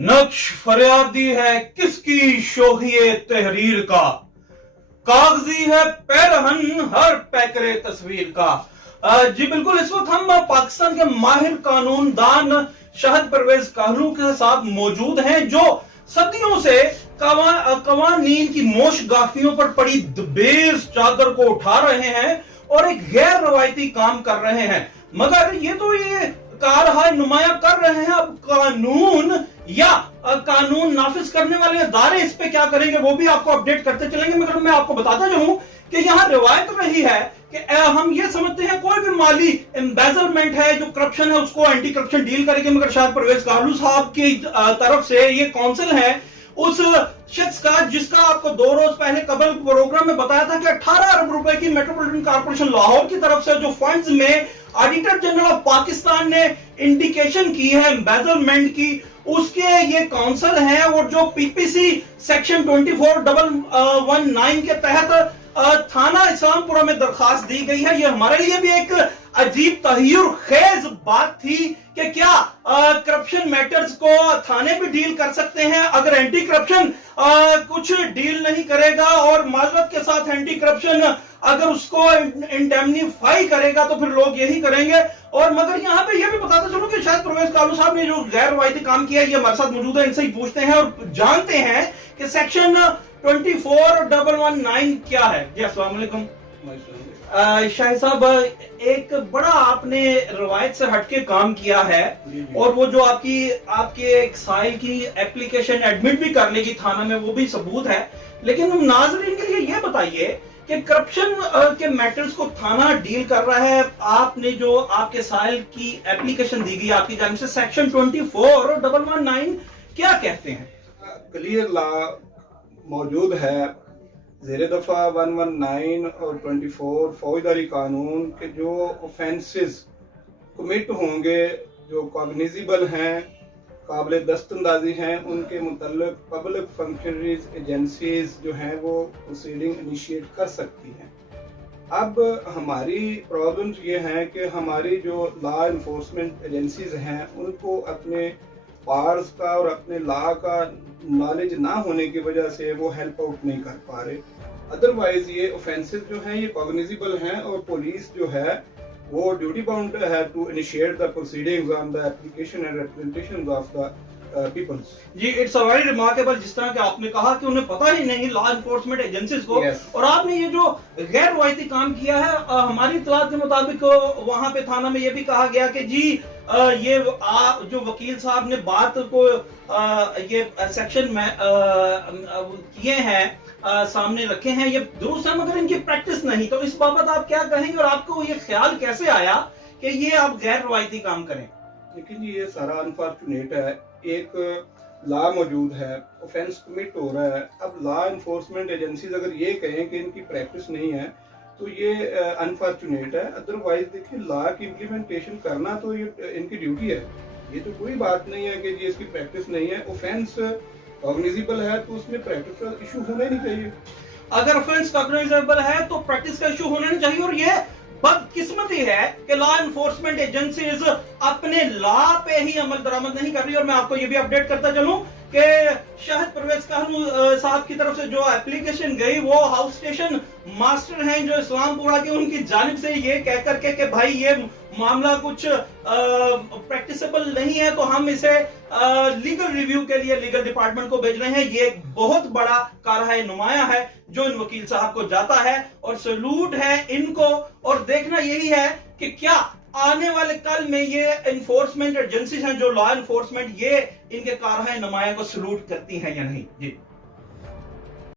नक्श फरियादी है किसकी शोखिए तहरीर का, कागजी है पैरहन हर पैकरे तस्वीर का। जी बिल्कुल, इस वक्त हम पाकिस्तान के माहिर कानून दान शाहिद परवेज काहलू के साथ मौजूद हैं, जो सदियों से कवानीन की मोशगाफियों पर पड़ी दबेज चादर को उठा रहे हैं और एक गैर रवायती काम कर रहे हैं। मगर ये कारहाय नुमाया कर रहे हैं, अब कानून या कानून नाफिज करने वाले अदारे इस पे क्या करेंगे वो भी आपको अपडेट करते चलेंगे। मगर मैं आपको बताता चलूं कि यहाँ रिवायत रही है कि हम ये समझते हैं कोई भी माली एम्बेजलमेंट है, जो करप्शन है, उसको एंटी करप्शन डील करेंगे। मगर शाहिद परवेज काहलू साहब की तरफ से ये काउंसिल है उस शख्स का जिसका आपको 2 रोज पहले कबल प्रोग्राम में बताया था कि 18 अरब रुपए की मेट्रोपॉलिटन कॉर्पोरेशन लाहौर की तरफ से जो फंड्स में ऑडिटर जनरल ऑफ पाकिस्तान ने इंडिकेशन की है एम्बेजलमेंट की, उसके ये काउंसिल है और जो पीपीसी सेक्शन 24119 के तहत थाना इस्लामपुरा में दरखास्त दी गई है। ये हमारे लिए भी एक अजीब तहयुर खेज बात थी कि क्या करप्शन मैटर्स को थाने भी डील कर सकते हैं। अगर एंटी करप्शन कुछ डील नहीं करेगा और माजरत के साथ एंटी करप्शन अगर उसको इंडेमनीफाई करेगा तो फिर लोग यही करेंगे। और मगर यहाँ पे ये भी बताते चलो कि शायद परवेज काहलू साहब ने जो गैर रवायती काम किया है, ये हमारे साथ मौजूद है, इनसे ही पूछते हैं और जानते हैं कि सेक्शन 24119 क्या है। जी अस्सलाम वालेकुम शाहिद साहब, एक बड़ा आपने रवायत से हटके काम किया है और वो जो आपके एक साइल की एप्लीकेशन एडमिट भी करने की थाना में, वो भी सबूत है। लेकिन नाज़रीन के लिए ये बताइए कि करप्शन के मैटर्स को थाना डील कर रहा है, आपने जो आपके साइल की एप्लीकेशन दी गई आपकी जानिब से, सेक्शन 24119 क्या कहते हैं? क्लियर लॉ मौजूद है, ज़ेर दफ़ा 119 और 24 फौजदारी कानून के जो ऑफेंसेस कमिट होंगे, जो कॉग्निजिबल हैं, काबिल दस्तंदाजी हैं, उनके मुतल्लिक पब्लिक फंक्शनरीज एजेंसीज जो हैं वो प्रोसीडिंग इनिशिएट कर सकती हैं। अब हमारी प्रॉब्लम्स ये हैं कि हमारी जो लॉ इन्फोर्समेंट एजेंसीज हैं उनको अपने पार्स का और अपने लॉ का नॉलेज ना होने की वजह से वो हेल्प आउट नहीं कर पा रहे। अदरवाइज ये ऑफेंसेस जो हैं ये कॉग्निजिबल हैं और पुलिस जो है वो ड्यूटी बाउंड है to initiate the proceedings on the application and representation of the peoples. जी इट्स अ वेरी रिमार्केबल, जिस तरह के आपने कहा कि उन्हें पता ही नहीं लॉ एनफोर्समेंट एजेंसीज को। और आपने ये जो गैर रवायती काम किया है, हमारी इत्तलात के मुताबिक वहां पे थाना में ये भी कहा गया कि जी ये जो वकील साहब ने बात को ये सेक्शन में किए हैं सामने रखे हैं, ये दुरुस्त है मगर इनकी प्रैक्टिस नहीं। तो इस बाबत आप क्या कहेंगे और आपको ये ख्याल कैसे आया कि ये आप गैर रवायती काम करें? लेकिन ये सारा अनफॉर्चुनेट है, एक लॉ मौजूद है, ऑफेंस कमिट हो रहा है। अब लॉ इन्फोर्समेंट एजेंसीज अगर ये कहें कि इनकी प्रैक्टिस नहीं है तो ये अनफॉर्चुनेट है। अदरवाइज देखिए, लॉ की इम्प्लीमेंटेशन करना तो ये इनकी ड्यूटी है, ये तो कोई बात नहीं है कि ये इसकी प्रैक्टिस नहीं है। ऑफेंस कॉग्निजिबल है तो उसमें प्रैक्टिस का इशू होना ही नहीं चाहिए। अगर ऑफेंस कॉग्निजिबल है तो प्रैक्टिस का इशू होना नहीं चाहिए। और ये बदकिस्मती है कि लॉ एनफोर्समेंट एजेंसीज अपने लॉ पे ही अमल दरामद नहीं कर रही। और मैं आपको ये भी अपडेट करता चलूं कि शाहिद परवेज काहलू साहब की तरफ से जो एप्लीकेशन गई वो हाउस स्टेशन मास्टर हैं जो इस्लामपुरा के, उनकी जानिब से ये कह करके कि भाई ये मामला कुछ प्रैक्टिसेबल नहीं है तो हम इसे लीगल रिव्यू के लिए लीगल डिपार्टमेंट को भेज रहे हैं। ये एक बहुत बड़ा कारहाय नुमाया है जो इन वकील साहब को जाता है और सैल्यूट है इनको। और देखना यही है कि क्या आने वाले कल में ये एनफोर्समेंट एजेंसीज हैं जो लॉ एनफोर्समेंट, ये इनके कारहाय नुमाया को सैल्यूट करती हैं या नहीं। जी।